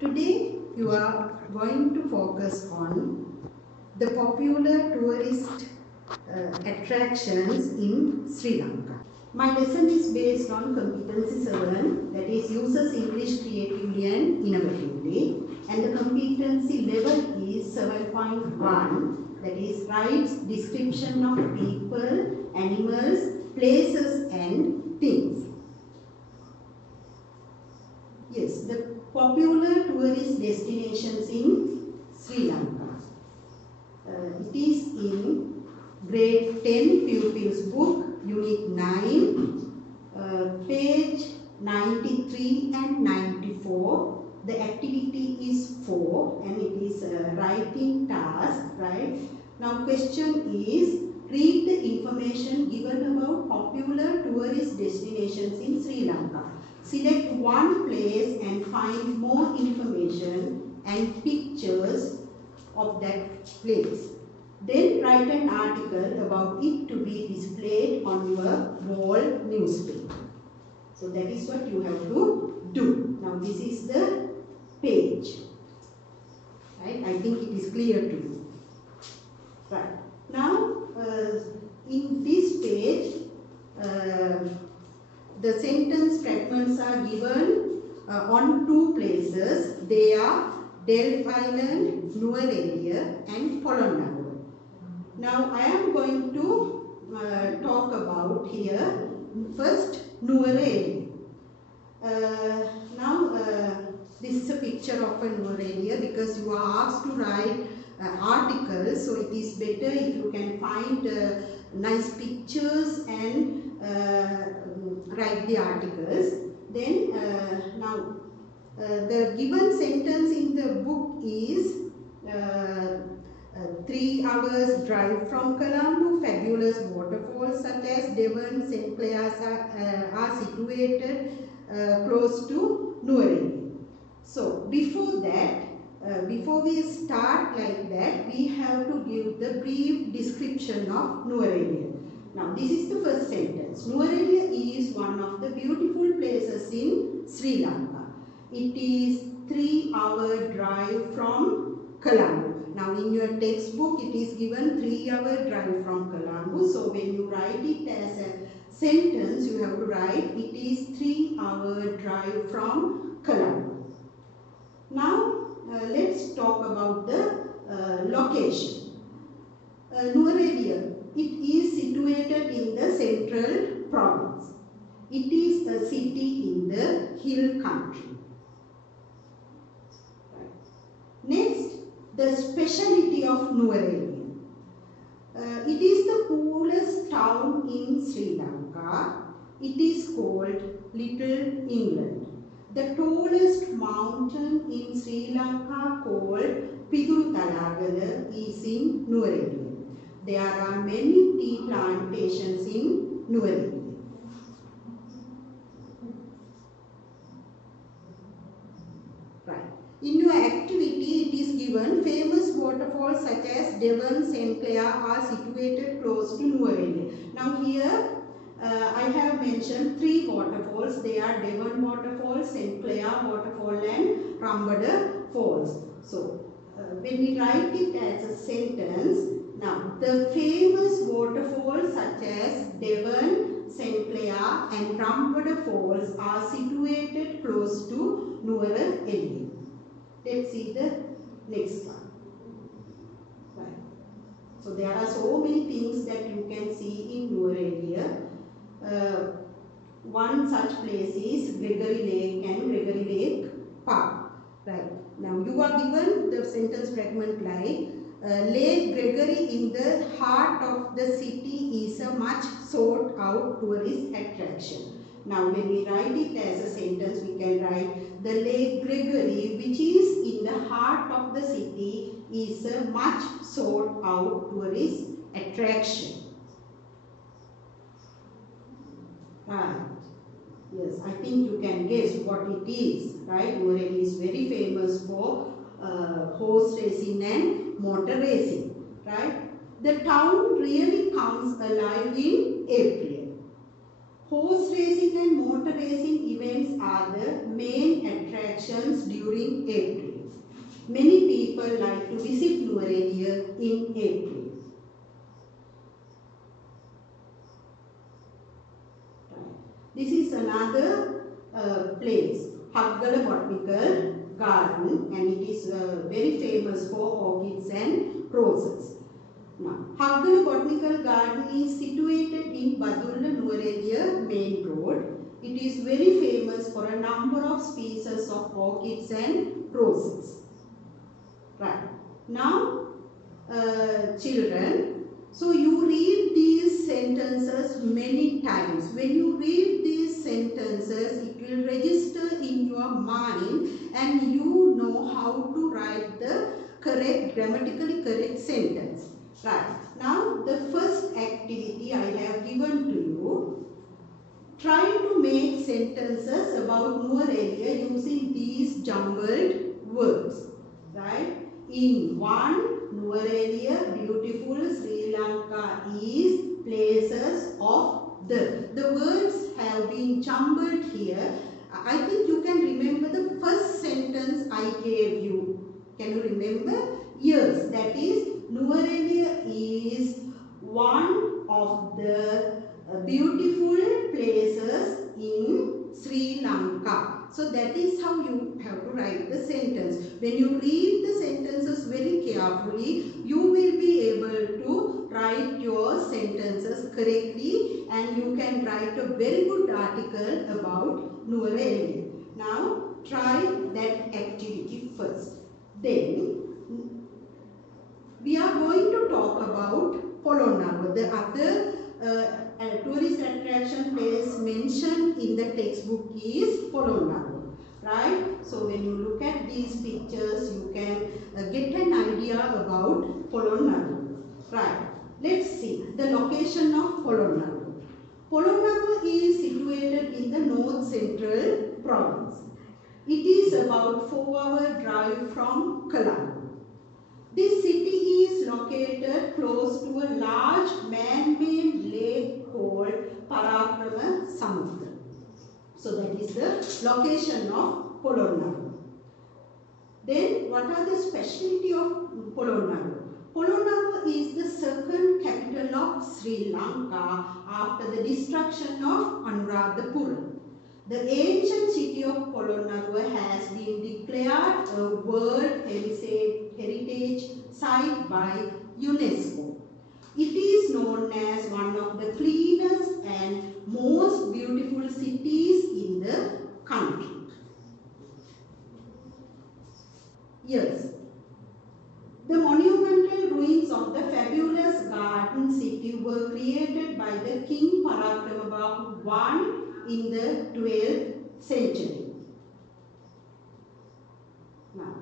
Today you are going to focus on the popular tourist attractions in Sri Lanka. My lesson is based on competency 7, that is uses English creatively and innovatively, and the competency level is 7.1, that is writes description of people, animals, places and things. Yes, the popular tourist destinations in Sri Lanka. It is in grade 10 pupils book, unit 9, page 93 and 94. The activity is 4 and it is a writing task, right? Now question is, read the information given about popular tourist destinations in Sri Lanka. Select one place and find more information and pictures of that place. Then write an article about it to be displayed on your wall newspaper. So that is what you have to do. Now this is the page. Right? I think it is clear to you. Right. Now in this page, the sentence fragments are given on two places. They are Delft Island, Nuwara and Polonnaruwa. Now I am going to talk about here first Nuwara. This is a picture of a Nuwara because you are asked to write articles, so it is better if you can find nice pictures and write the articles. Then the given sentence in the book is 3 hours drive from Colombo. Fabulous waterfalls such as Devon, St. Clair's are situated close to Nuwara. So before that, before we start like that, we have to give the brief description of Nuwara. Now this is the first sentence. Nuwara is one of the beautiful places in Sri Lanka. It is 3-hour drive from Colombo. Now in your textbook it is given 3-hour drive from Colombo. So when you write it as a sentence, you have to write it is 3-hour drive from Colombo. Now let's talk about the location. Nuwara, it is situated in the central province. It is a city in the hill country. Next, the speciality of Nuwara. It is the coolest town in Sri Lanka. It is called Little England. The tallest mountain in Sri Lanka called Piduru is in Nuwara. There are many tea plantations in Nuwara. Right. In your activity, it is given famous waterfalls such as Devon, St. Clair are situated close to Nuwara. Now here I have mentioned 3 waterfalls. They are Devon waterfall, St. Clair waterfall and Rambada falls. So when we write it as a sentence, now the famous waterfalls such as Devon, St. Clair and Rambada falls are situated close to Nuwara area. Let's see the next one. Right. So there are so many things that you can see in Nuwara. One such place is Gregory Lake and Gregory Lake Park. Right. Now you are given the sentence fragment like Lake Gregory in the heart of the city is a much sought out tourist attraction. Now when we write it as a sentence, we can write the Lake Gregory, which is in the heart of the city, is a much sought out tourist attraction. Right. Yes, I think you can guess what it is. Right. Nuwara is very famous for horse racing and motor racing. Right. The town really comes alive in April. Horse racing and motor racing events are the main attractions during April. Many people like to visit Nuwara in April. This is another place, Haggala Botanical Garden, and it is very famous for orchids and roses. Now, Haggala Botanical Garden is situated in Badulla Nuwara main road. It is very famous for a number of species of orchids and roses. Right. Now, children, so you read these sentences many times. When you read these sentences, it will register in your mind and you know how to write the correct, grammatically correct sentence. Right. Now, the first activity I have given to you, try to make sentences about Nuwara using these jumbled words. Right. In one, Nuwara, beautiful Sri Lanka is places of the. The words have been jumbled here. I think you can remember the first sentence I gave you. Can you remember? Yes, that is Nuwara is one of the beautiful places in Sri Lanka. So that is how you have to write the sentence. When you read the sentences very carefully, you will be able to write your sentences correctly and you can write a very good article about Nuwara. Now try that activity first. Then we are going to talk about Polonnaruwa, the other tourist attraction place mentioned in the textbook is Polonnaruwa, right? So when you look at these pictures, you can get an idea about Polonnaruwa, right? Let's see the location of Polonnaruwa. Polonnaruwa is situated in the north central province. It is about 4-hour drive from Colombo. This city is located close to a large man-made lake called Parakrama Samudra. So that is the location of Polonnaruwa. Then what are the speciality of Polonnaruwa? Polonnaruwa is the second capital of Sri Lanka after the destruction of Anuradhapura. The ancient city of Polonnaruwa has been declared a World Heritage Site by UNESCO. It is known as one of the cleanest and most beautiful cities in the country. Yes, the monumental ruins of the fabulous garden city were created by the King Parakramabahu I in the 12th century. Now,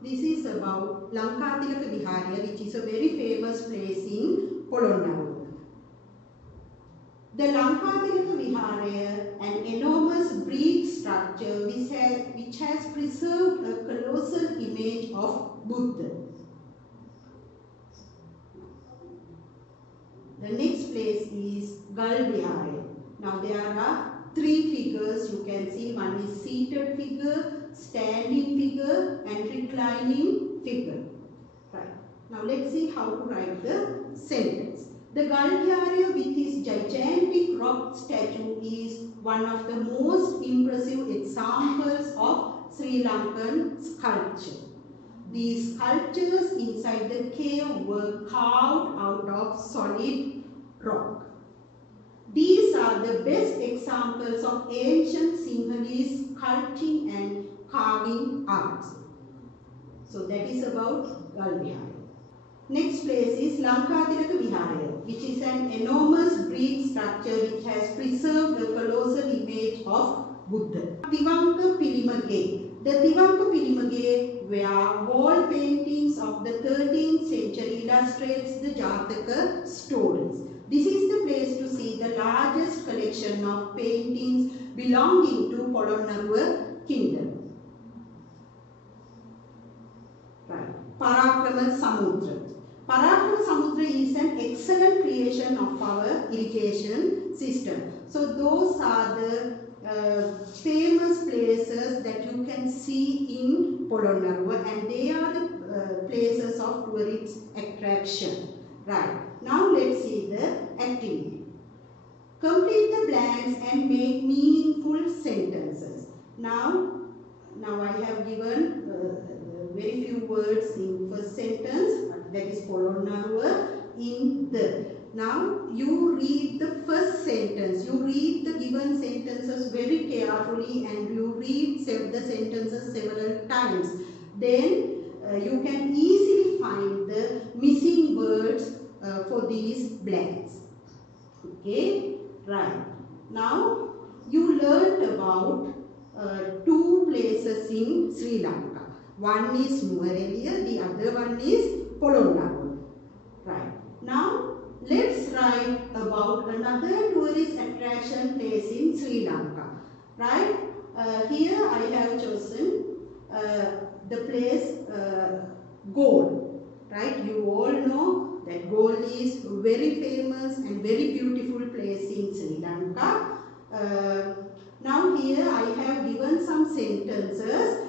this is about Lankatilaka Viharya, which is a very famous place in Polonnaruwa. The Lankatilaka Viharya, an enormous brick structure which has preserved a colossal image of Buddha. The next place is Gal Viharya. Now there are 3 figures you can see. One is seated figure, standing figure and reclining figure. Right. Now let's see how to write the sentence. The Gal Viharya with its gigantic rock statue is one of the most impressive examples of Sri Lankan sculpture. These sculptures inside the cave were carved out of solid rock. These are the best examples of ancient Sinhalese sculpting and carving arts. So that is about Gal Viharya. Next place is Lankatilaka Viharya, which is an enormous brick structure which has preserved a colossal image of Buddha. Tivanka Pilimage. The Tivanka Pilimage, where wall paintings of the 13th century illustrates the Jataka stories. This is the place to see the largest collection of paintings belonging to Polonnaruwa kingdom. Right. Parakrama Samudra. Parakrama Samudra is an excellent creation of our irrigation system. So those are the famous places that you can see in Polonnaruwa, and they are the places of tourist attraction. Right. Now let's see the activity. Complete the blanks and make meaningful sentences. Now I have given very few words in first sentence, that is Polonnaruwa in the. Now you read the first sentence. You read the given sentences very carefully and you read the sentences several times. Then you can easily find the missing words for these blanks. Okay, right. Now you learned about two places in Sri Lanka. One is Nuwara, the other one is Polonnaruwa. Right. Now let's write about another tourist attraction place in Sri Lanka. Right. Here I have chosen the place Galle. Right. You all know that Galle is very famous and very beautiful place in Sri Lanka. Now here I have given some sentences.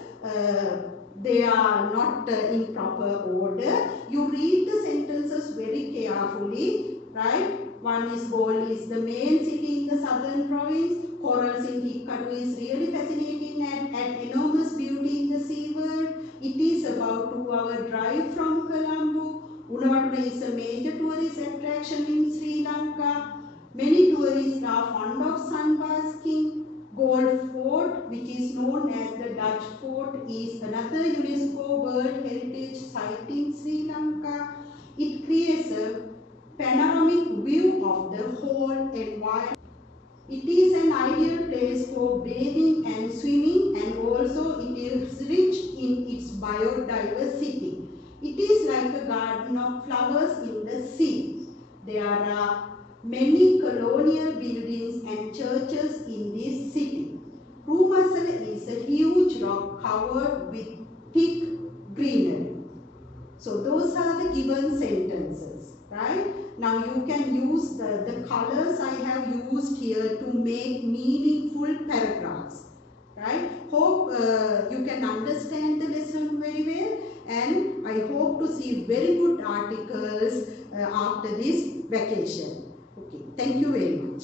They are not in proper order. You read the sentences very carefully, right? One is Galle is the main city in the southern province. Corals in Hikkatu is really fascinating and enormous beauty in the sea world. It is about 2-hour drive from Colombo. Unawatuna is a major tourist attraction in Sri Lanka. Many tourists are fond of sunbasking. Galle Fort, which is known as the Dutch Fort, is another UNESCO World Heritage Site in Sri Lanka. It creates a panoramic view of the whole environment. It is an ideal place for bathing and swimming, and also it is rich in its biodiversity. It is like a garden of flowers in the sea. There are many colonial buildings and churches in this city. Rumasala is a huge rock covered with thick greenery. So those are the given sentences, right? Now you can use the colors I have used here to make meaningful paragraphs, right? Hope you can understand the lesson very well, and I hope to see very good articles after this vacation. Okay, thank you very much.